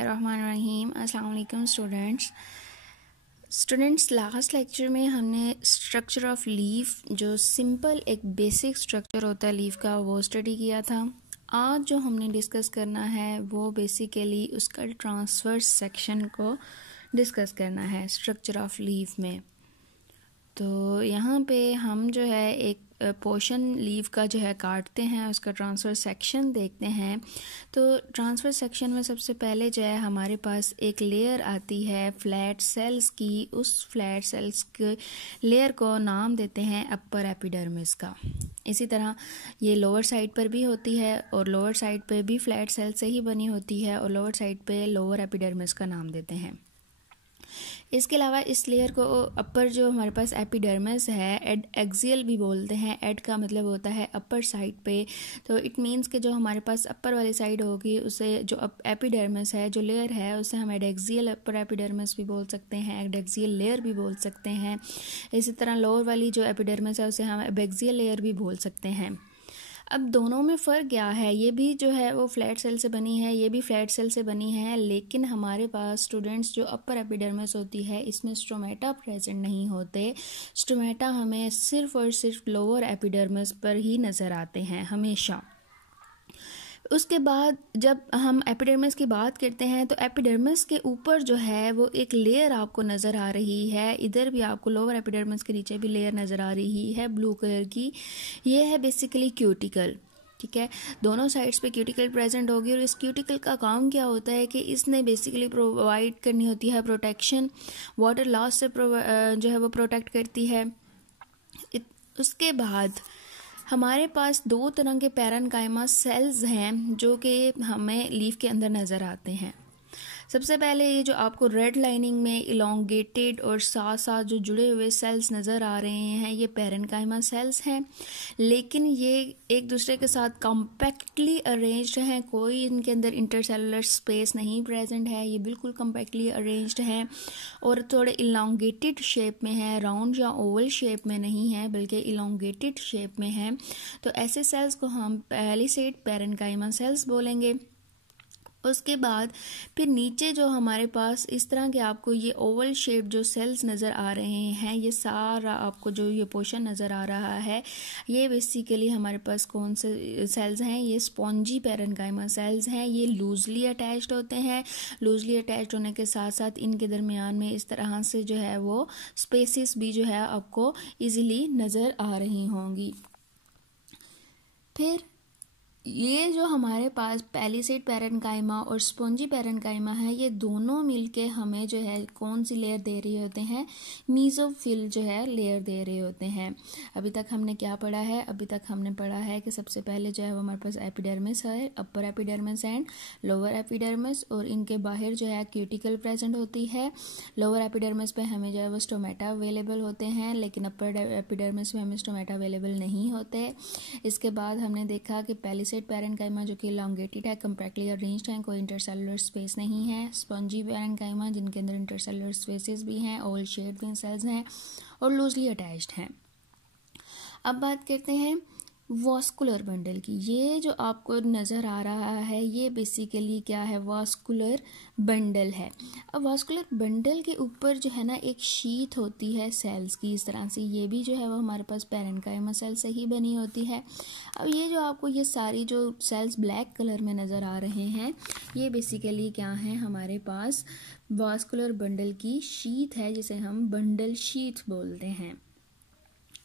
बिस्मिल्लाहिर्रहमानिर्रहीम। अस्सलाम वालेकुम स्टूडेंट्स, लास्ट लेक्चर में हमने स्ट्रक्चर ऑफ लीफ, जो सिंपल एक बेसिक स्ट्रक्चर होता है लीफ का, वो स्टडी किया था। आज जो हमने डिस्कस करना है वो बेसिकली उसका ट्रांसवर्स सेक्शन को डिस्कस करना है स्ट्रक्चर ऑफ लीफ में। तो यहाँ पे हम जो है एक पोर्शन लीफ का जो है काटते हैं, उसका ट्रांसफर सेक्शन देखते हैं। तो ट्रांसफर सेक्शन में सबसे पहले जो है हमारे पास एक लेयर आती है फ्लैट सेल्स की। उस फ्लैट सेल्स के लेयर को नाम देते हैं अपर एपिडर्मिस का। इसी तरह ये लोअर साइड पर भी होती है और लोअर साइड पे भी फ्लैट सेल से ही बनी होती है और लोअर साइड पे लोअर एपिडर्मिस का नाम देते हैं। इसके अलावा इस लेयर को अपर जो हमारे पास एपिडर्मिस है, एड एक्सियल भी बोलते हैं। एड का मतलब होता है अपर साइड पे, तो इट मीन्स कि जो हमारे पास अपर वाली साइड होगी उसे जो एपिडर्मिस है, जो लेयर है, उसे हम एड एक्सियल अपर एपिडर्मिस भी बोल सकते हैं, एड एक्सियल लेयर भी बोल सकते हैं। इसी तरह लोअर वाली जो एपिडर्मिस है उसे हम एबैक्सियल लेयर भी बोल सकते हैं। अब दोनों में फ़र्क क्या है? ये भी जो है वो फ्लैट सेल से बनी है, ये भी फ्लैट सेल से बनी है, लेकिन हमारे पास स्टूडेंट्स जो अपर एपिडर्मिस होती है इसमें स्टोमेटा प्रेजेंट नहीं होते। स्टोमेटा हमें सिर्फ और सिर्फ लोअर एपिडर्मिस पर ही नज़र आते हैं हमेशा। उसके बाद जब हम एपिडर्मिस की बात करते हैं तो एपिडर्मिस के ऊपर जो है वो एक लेयर आपको नज़र आ रही है। इधर भी आपको लोअर एपिडर्मिस के नीचे भी लेयर नज़र आ रही है ब्लू कलर की। ये है बेसिकली क्यूटिकल। ठीक है, दोनों साइड्स पे क्यूटिकल प्रेजेंट होगी और इस क्यूटिकल का काम क्या होता है कि इसने बेसिकली प्रोवाइड करनी होती है प्रोटेक्शन, वाटर लॉस से जो है वो प्रोटेक्ट करती है। उसके बाद हमारे पास दो तरह के पैरेन्काइमा सेल्स हैं जो कि हमें लीफ के अंदर नज़र आते हैं। सबसे पहले ये जो आपको रेड लाइनिंग में इलोंगेटेड और साथ साथ जो जुड़े हुए सेल्स नज़र आ रहे हैं, ये पैरेन्काइमा सेल्स हैं, लेकिन ये एक दूसरे के साथ कॉम्पैक्टली अरेंज्ड हैं। कोई इनके अंदर इंटरसेलुलर स्पेस नहीं प्रेजेंट है, ये बिल्कुल कॉम्पैक्टली अरेंज्ड हैं और थोड़े इलोंगेटेड शेप में है, राउंड या ओवल शेप में नहीं है बल्कि इलोंगेटेड शेप में है। तो ऐसे सेल्स को हम पैलिसेड पैरेन्काइमा सेल्स बोलेंगे। उसके बाद फिर नीचे जो हमारे पास इस तरह के आपको ये ओवल शेप जो सेल्स नज़र आ रहे हैं, ये सारा आपको जो ये पोर्शन नज़र आ रहा है, ये बेसिकली हमारे पास कौन से सेल्स हैं? ये स्पॉन्जी पैरेन्काइमा सेल्स हैं। ये लूजली अटैच्ड होते हैं। लूजली अटैच्ड होने के साथ साथ इनके दरमियान में इस तरह से जो है वो स्पेसिस भी जो है आपको ईजिली नज़र आ रही होंगी। फिर ये जो हमारे पास पैलिसेड पैरेन्काइमा और स्पॉन्जी पैरेन्काइमा है, ये दोनों मिलके हमें जो है कौन सी लेयर दे रहे होते हैं? मीजोफिल जो है लेयर दे रहे होते हैं। अभी तक हमने क्या पढ़ा है? अभी तक हमने पढ़ा है कि सबसे पहले जो है वो हमारे पास एपिडर्मिस है, upper epidermis and lower epidermis, और इनके बाहर जो है क्यूटिकल प्रेजेंट होती है। लोअर एपिडर्मिस पे हमें जो है वो स्टोमेटा अवेलेबल होते हैं, लेकिन अपर एपिडर्मिस में हमें स्टोमेटा अवेलेबल नहीं होते। इसके बाद हमने देखा कि पैलिसेड पैरेन्काइमा जो कि इलोंगेटेड है, कॉम्पैक्टली अरेंज्ड है, कोई इंटरसेलुलर स्पेस नहीं है। स्पॉन्जी पैरेन्काइमा जिनके अंदर इंटरसेलुलर स्पेसेस भी हैं, ओवल शेप्ड सेल्स हैं और लूजली अटैच्ड हैं। अब बात करते हैं वास्कुलर बंडल की। ये जो आपको नज़र आ रहा है ये बेसिकली क्या है? वास्कुलर बंडल है। अब वास्कुलर बंडल के ऊपर जो है ना एक शीट होती है सेल्स की, इस तरह से। ये भी जो है वो हमारे पास पैरेन्काइमा सेल से ही बनी होती है। अब ये जो आपको ये सारी जो सेल्स ब्लैक कलर में नज़र आ रहे हैं, ये बेसिकली क्या है? हमारे पास वास्कुलर बंडल की शीट है जिसे हम बंडल शीट बोलते हैं।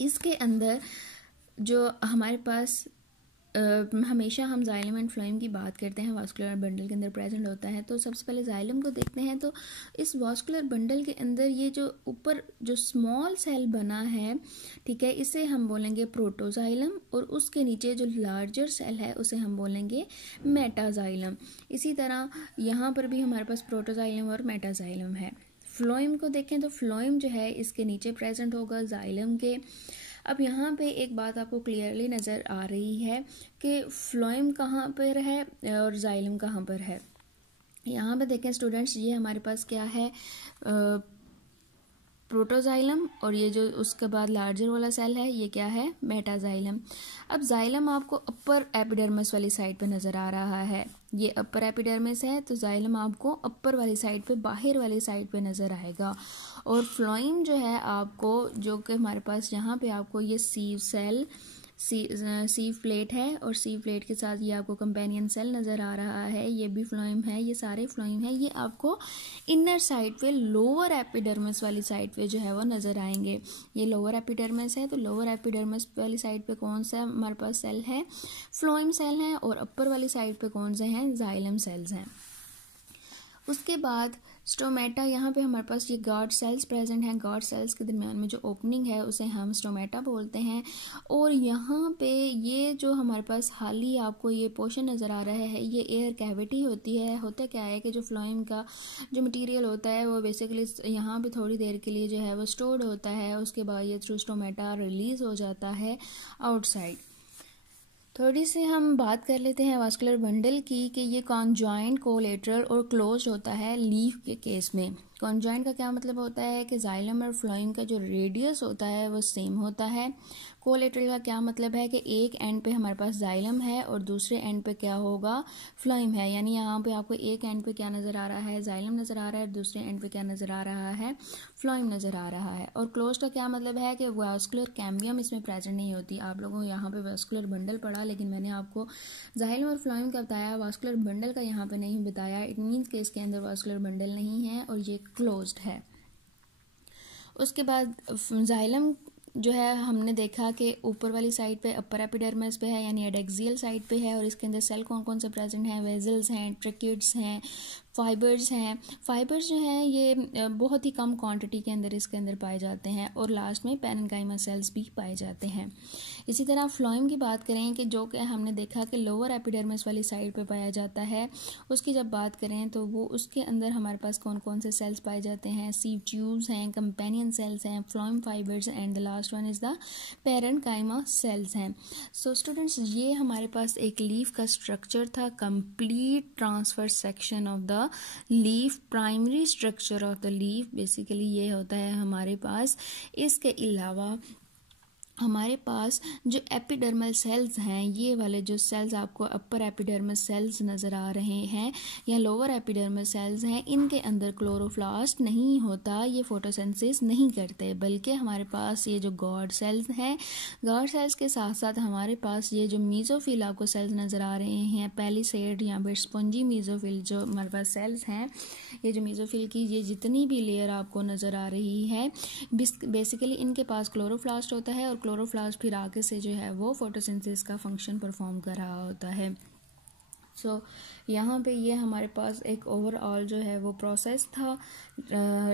इसके अंदर जो हमारे पास हमेशा हम जाइलम एंड फ्लोएम की बात करते हैं, वास्कुलर बंडल के अंदर प्रेजेंट होता है। तो सबसे पहले जाइलम को देखते हैं। तो इस वास्कुलर बंडल के अंदर ये जो ऊपर जो स्मॉल सेल बना है, ठीक है, इसे हम बोलेंगे प्रोटोजाइलम, और उसके नीचे जो लार्जर सेल है उसे हम बोलेंगे मेटाजाइलम। इसी तरह यहाँ पर भी हमारे पास प्रोटोजाइलम और मेटाजाइलम है। फ्लोएम को देखें तो फ्लोएम जो है इसके नीचे प्रेजेंट होगा जाइलम के। अब यहाँ पे एक बात आपको क्लियरली नज़र आ रही है कि फ्लोएम कहाँ पर है और जाइलम कहाँ पर है। यहाँ पे देखें स्टूडेंट्स, ये हमारे पास क्या है? प्रोटोजाइलम, और ये जो उसके बाद लार्जर वाला सेल है ये क्या है, मेटाजाइलम। अब जाइलम आपको अपर एपिडर्मिस वाली साइड पे नज़र आ रहा है, ये अपर एपिडर्मिस है, तो जाइलम आपको अपर वाली साइड पे, बाहर वाली साइड पे नज़र आएगा। और फ्लोइम जो है आपको, जो कि हमारे पास यहाँ पे आपको ये सीव सेल, सीव प्लेट है, और सीव प्लेट के साथ ये आपको कंपेनियन सेल नज़र आ रहा है, ये भी फ्लोइम है, ये सारे फ्लोइम है। ये आपको इनर साइड पे, लोअर एपिडर्मिस वाली साइड पे जो है वो नज़र आएंगे। ये लोअर एपिडर्मिस है, तो लोअर एपिडर्मिस वाली साइड पे कौन सा हमारे पास सेल है, फ्लोइम सेल हैं, और अपर वाली साइड पे कौन से हैं, जाइलम सेल्स हैं। उसके बाद स्टोमेटा, यहाँ पे हमारे पास ये गार्ड सेल्स प्रेजेंट हैं, गार्ड सेल्स के दरमियान में जो ओपनिंग है उसे हम स्टोमेटा बोलते हैं। और यहाँ पे ये जो हमारे पास हाली आपको ये पोर्शन नज़र आ रहा है, ये एयर कैविटी होती है। होता क्या है कि जो फ्लोइम का जो मटेरियल होता है वो बेसिकली यहाँ पे थोड़ी देर के लिए जो है वो स्टोर्ड होता है, उसके बाद ये थ्रू स्टोमेटा रिलीज़ हो जाता है आउटसाइड। थोड़ी सी हम बात कर लेते हैं वास्कुलर बंडल की, कि ये कॉन्जॉइंट, कोलेटरल और क्लोज होता है लीफ के केस में। कॉन्जॉइंट का क्या मतलब होता है कि जाइलम और फ्लोइम का जो रेडियस होता है वो सेम होता है। कोलेटरल का क्या मतलब है कि एक एंड पे हमारे पास जाइलम है और दूसरे एंड पे क्या होगा, फ्लोइम है। यानी यहाँ पे आपको एक एंड पे क्या नज़र आ रहा है, जाइलम नज़र आ रहा है, दूसरे एंड पे क्या नज़र आ रहा है, फ्लोइम नज़र आ रहा है। और क्लोज का क्या मतलब है कि वास्कुलर कैम्बियम इसमें प्रेजेंट नहीं होती। आप लोगों को यहाँ पे वास्कुलर बंडल पढ़ा, लेकिन मैंने आपको जाइलम और फ्लोइम का बताया, वास्कुलर बंडल का यहाँ पे नहीं बताया। इट मीन्स कि इसके अंदर वास्कुलर बंडल नहीं है और ये क्लोज्ड है। उसके बाद जाइलम जो है हमने देखा कि ऊपर वाली साइड पे अपर एपिडर्मिस पे है, यानी एडेक्सियल साइड पे है, और इसके अंदर सेल कौन कौन से प्रेजेंट हैं, वेजल्स हैं, ट्रिकिड्स हैं, फाइबर्स हैं। फाइबर्स जो हैं ये बहुत ही कम क्वांटिटी के अंदर इसके अंदर पाए जाते हैं, और लास्ट में पैरेन्काइमा सेल्स भी पाए जाते हैं। इसी तरह फ्लोइम की बात करें कि जो कि हमने देखा कि लोअर एपिडर्मिस वाली साइड पे पाया जाता है, उसकी जब बात करें तो वो उसके अंदर हमारे पास कौन कौन से सेल्स पाए जाते हैं, सीव ट्यूब्स हैं, कंपेनियन सेल्स हैं, phloem fibres, and the last one is the parenchyma cells हैं। सो स्टूडेंट्स, ये हमारे पास एक लीफ का स्ट्रक्चर था, complete transfer section of the leaf, primary structure of the leaf basically ये होता है हमारे पास। इसके अलावा हमारे पास जो एपिडर्मल सेल्स हैं, ये वाले जो सेल्स आपको अपर एपिडर्मल सेल्स नज़र आ रहे हैं या लोअर एपिडर्मल सेल्स हैं, इनके अंदर क्लोरोप्लास्ट नहीं होता, ये फोटोसिंथेसिस नहीं करते, बल्कि हमारे पास ये जो गॉड सेल्स हैं, गॉड सेल्स के साथ साथ हमारे पास ये जो मीजोफिल आपको सेल्स नज़र आ रहे हैं, पैलिसेड या फिर स्पंजी मीजोफिल जो हमारे पास सेल्स हैं, ये जो मीजोफिल की ये जितनी भी लेयर आपको नज़र आ रही है, बेसिकली इनके पास क्लोरोप्लास्ट होता है, और क्लोरोप्लास्ट फिर आगे से जो है वो फोटोसिंथेसिस का फंक्शन परफॉर्म कर रहा होता है। सो यहाँ पे ये हमारे पास एक ओवरऑल जो है वो प्रोसेस था,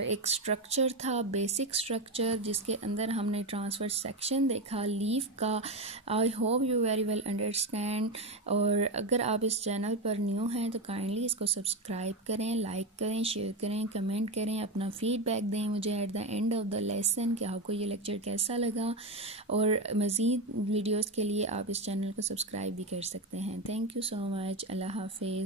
एक स्ट्रक्चर था, बेसिक स्ट्रक्चर, जिसके अंदर हमने ट्रांसफर सेक्शन देखा लीफ का। I hope you very well understand. और अगर आप इस चैनल पर न्यू हैं तो काइंडली इसको सब्सक्राइब करें, लाइक करें, शेयर करें, कमेंट करें, अपना फीडबैक दें मुझे at the end of the lesson कि आपको ये लेक्चर कैसा लगा। और मज़ीद वीडियोज़ के लिए आप इस चैनल को सब्सक्राइब भी कर सकते हैं। Thank you so much. अल्लाह हाफिज़।